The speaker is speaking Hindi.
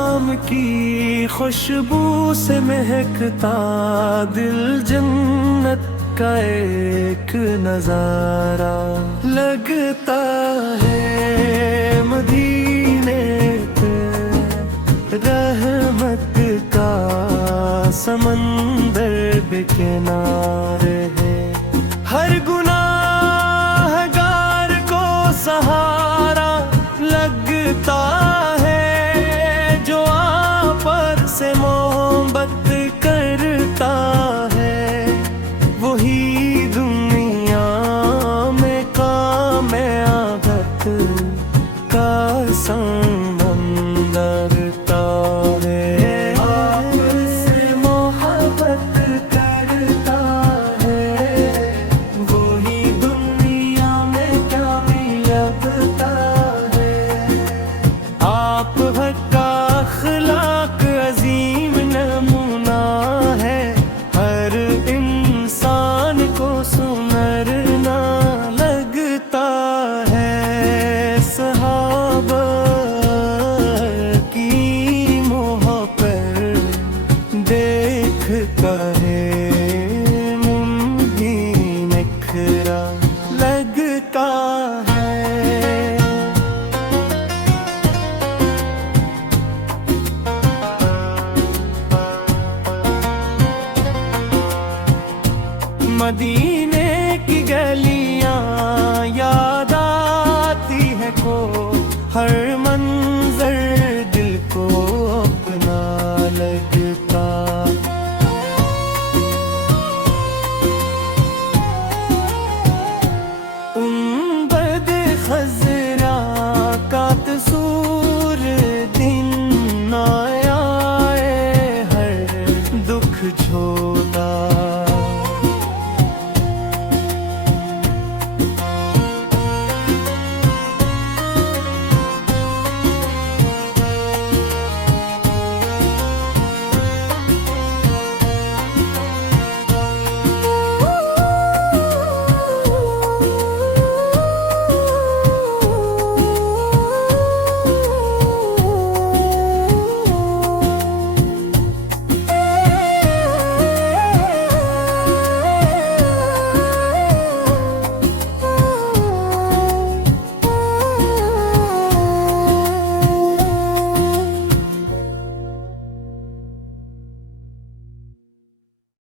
शाम की खुशबू से महकता दिल जन्नत का एक नजारा लगता है। मदीने पे रहमत का समंदर बेकिनारे है। हर गुनाहगार को सहारा लगता है, जो आप से मोहब्बत करता है वही दुनिया में कामयाबत का समंदर है। आपसे मोहब्बत करता है वही दुनिया में कामयाबता है। आप का अखलाक अजीम नमूना है, हर इंसान को सुनरना लगता है। सहाबा की मोहब्बत देख कर मुंह निखरा लगता है। मदीने की गलियां याद आती है को, हर मंजर दिल को अपना लगे।